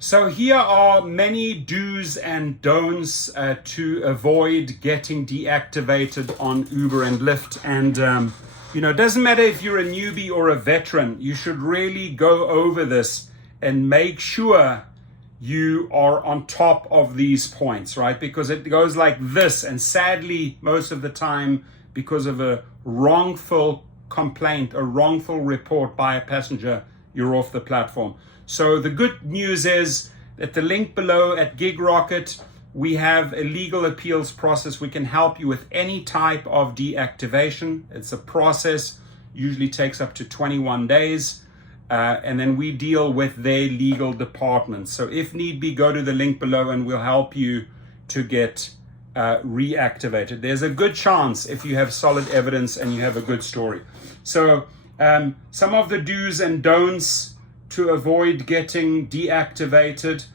So here are many do's and don'ts to avoid getting deactivated on Uber and Lyft. And, it doesn't matter if you're a newbie or a veteran, you should really go over this and make sure you are on top of these points, right? Because it goes like this. And sadly, most of the time, because of a wrongful complaint, a wrongful report by a passenger, you're off the platform. So the good news is at the link below at Gig Rocket, we have a legal appeals process. We can help you with any type of deactivation. It's a process, usually takes up to 21 days. And then we deal with their legal department. So if need be, go to the link below and we'll help you to get reactivated. There's a good chance if you have solid evidence and you have a good story. So some of the do's and don'ts to avoid getting deactivated.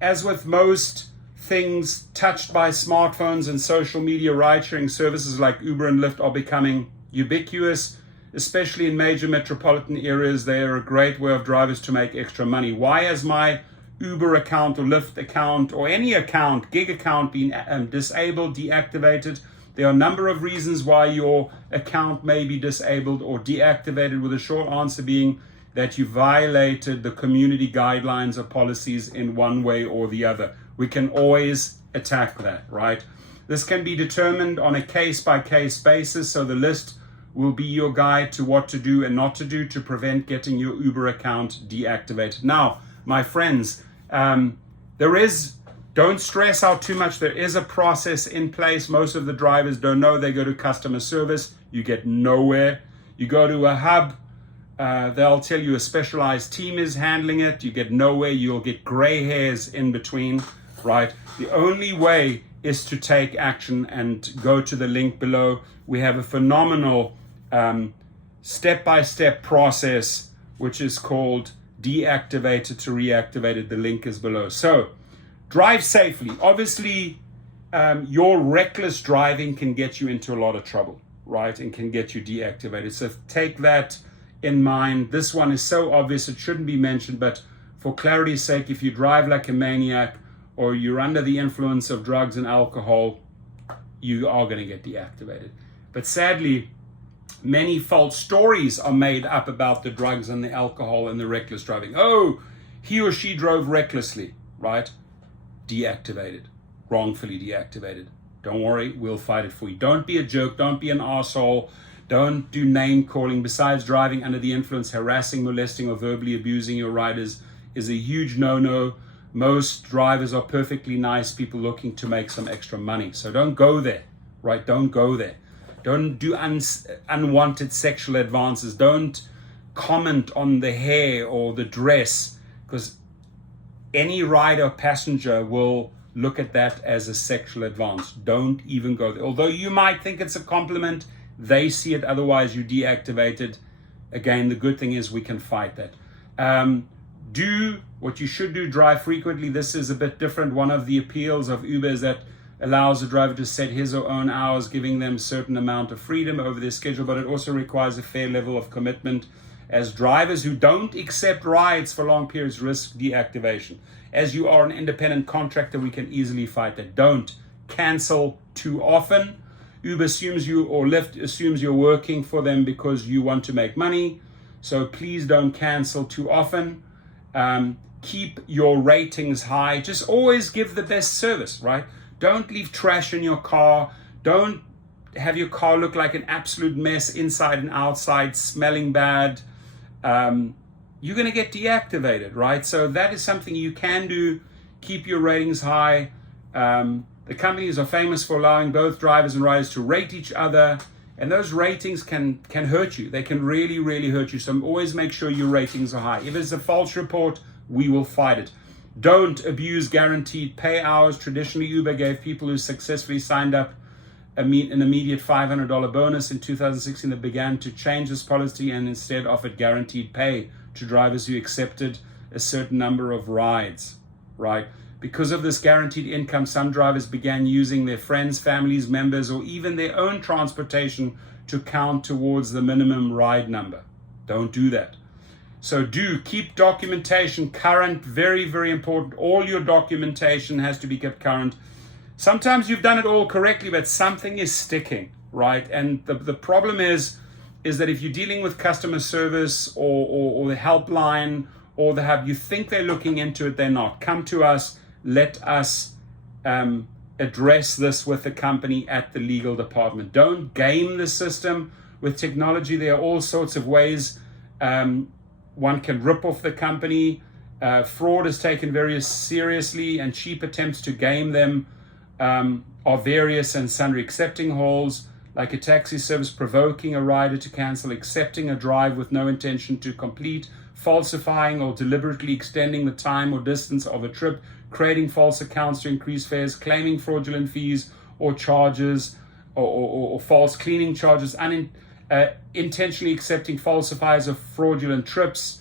As with most things touched by smartphones and social media, ride-sharing services like Uber and Lyft are becoming ubiquitous. Especially in major metropolitan areas, they are a great way of drivers to make extra money. Why has my Uber account or Lyft account or any account, gig account, been disabled, deactivated? There are a number of reasons why your account may be disabled or deactivated, with a short answer being that you violated the community guidelines or policies in one way or the other. We can always attack that, right? This can be determined on a case-by-case basis, so the list will be your guide to what to do and not to do to prevent getting your Uber account deactivated. Now, my friends, don't stress out too much. There is a process in place. Most of the drivers don't know. They go to customer service. You get nowhere. You go to a hub. They'll tell you a specialized team is handling it. You get nowhere. You'll get gray hairs in between, right? The only way is to take action and go to the link below. We have a phenomenal step-by-step process, which is called Deactivated to Reactivated. The link is below. So drive safely. Obviously, your reckless driving can get you into a lot of trouble, right? And can get you deactivated. So take that in mind. This one is so obvious it shouldn't be mentioned, but for clarity's sake, if you drive like a maniac or you're under the influence of drugs and alcohol, you are going to get deactivated. But sadly, many false stories are made up about the drugs and the alcohol and the reckless driving. Oh, he or she drove recklessly, right? Deactivated, wrongfully deactivated. Don't worry, we'll fight it for you. Don't be a jerk. Don't be an arsehole. Don't do name calling. Besides, driving under the influence, harassing, molesting, or verbally abusing your riders is a huge no-no. Most drivers are perfectly nice people looking to make some extra money. So don't go there, right? Don't go there. Don't do unwanted sexual advances. Don't comment on the hair or the dress, because any rider or passenger will look at that as a sexual advance. Don't even go there. Although you might think it's a compliment, they see it otherwise, you deactivated. Again, the good thing is we can fight that. Do what you should do, drive frequently. This is a bit different. One of the appeals of Uber is that allows the driver to set his or own hours, giving them a certain amount of freedom over their schedule, but it also requires a fair level of commitment, as drivers who don't accept rides for long periods risk deactivation. As you are an independent contractor, we can easily fight that. Don't cancel too often. Uber assumes you, or Lyft assumes you're working for them because you want to make money. So please don't cancel too often. Keep your ratings high. Just always give the best service, right? Don't leave trash in your car. Don't have your car look like an absolute mess inside and outside, smelling bad. You're going to get deactivated, right? So that is something you can do. Keep your ratings high. The companies are famous for allowing both drivers and riders to rate each other, and those ratings can hurt you. They can really, really hurt you. So always make sure your ratings are high. If it's a false report, we will fight it. Don't abuse guaranteed pay hours. Traditionally, Uber gave people who successfully signed up an immediate $500 bonus. In 2016, they began to change this policy and instead offered guaranteed pay to drivers who accepted a certain number of rides, right? Because of this guaranteed income, some drivers began using their friends, families, members, or even their own transportation to count towards the minimum ride number. Don't do that. So do keep documentation current. Very, very important. All your documentation has to be kept current. Sometimes you've done it all correctly, but something is sticking, right? And the problem is that if you're dealing with customer service or the helpline or the hub, you think they're looking into it, they're not. Come to us, let us address this with the company at the legal department. Don't game the system with technology. There are all sorts of ways one can rip off the company. Fraud is taken very seriously, and cheap attempts to game them are various and sundry. Accepting hauls like a taxi service, provoking a rider to cancel, accepting a drive with no intention to complete, falsifying or deliberately extending the time or distance of a trip, creating false accounts to increase fares, claiming fraudulent fees or charges, or false cleaning charges, intentionally accepting falsifiers of fraudulent trips.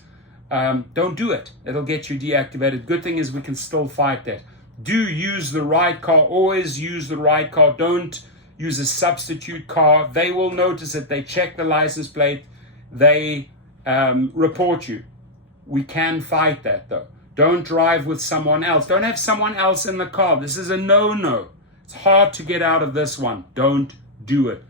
Don't do it. It'll get you deactivated. Good thing is we can still fight that. Do use the right car. Always use the right car. Don't use a substitute car. They will notice it. They check the license plate. They report you. We can fight that though. Don't drive with someone else. Don't have someone else in the car. This is a no-no. It's hard to get out of this one. Don't do it.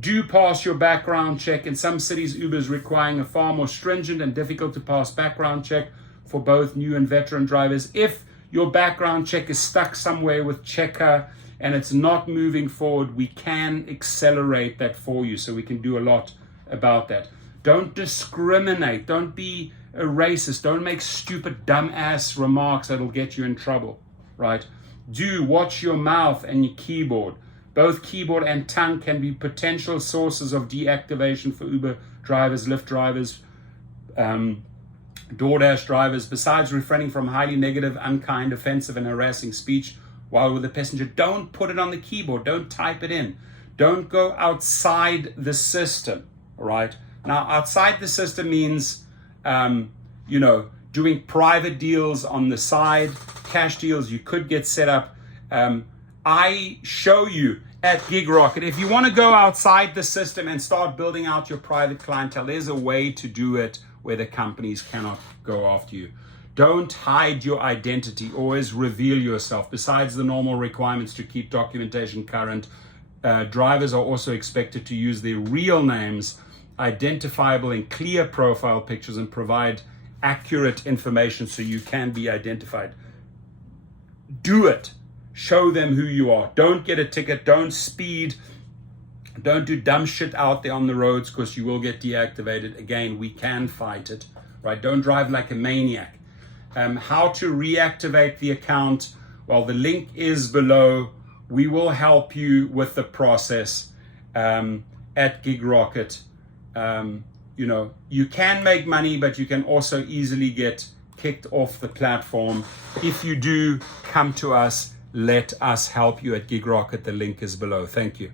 Do pass your background check. In some cities, Uber is requiring a far more stringent and difficult to pass background check for both new and veteran drivers. If your background check is stuck somewhere with checker and it's not moving forward, we can accelerate that for you, so we can do a lot about that. Don't discriminate. Don't be a racist. Don't make stupid, dumbass remarks that'll get you in trouble, right? Do watch your mouth and your keyboard. Both keyboard and tongue can be potential sources of deactivation for Uber drivers, Lyft drivers, Doordash drivers. Besides refraining from highly negative, unkind, offensive, and harassing speech while with a passenger, don't put it on the keyboard. Don't type it in. Don't go outside the system, all right? Now, outside the system means, doing private deals on the side, cash deals. You could get set up. I show you at GigRocket. If you want to go outside the system and start building out your private clientele, there's a way to do it where the companies cannot go after you. Don't hide your identity. Always reveal yourself. Besides the normal requirements to keep documentation current, drivers are also expected to use their real names, identifiable and clear profile pictures, and provide accurate information so you can be identified. Do it. Show them who you are. Don't get a ticket. Don't speed. Don't do dumb shit out there on the roads, because you will get deactivated. Again, we can fight it, right? Don't drive like a maniac. How to reactivate the account? Well, the link is below. We will help you with the process at GigRocket. You can make money, but you can also easily get kicked off the platform. If you do, come to us. Let us help you at GigRocket. The link is below. Thank you.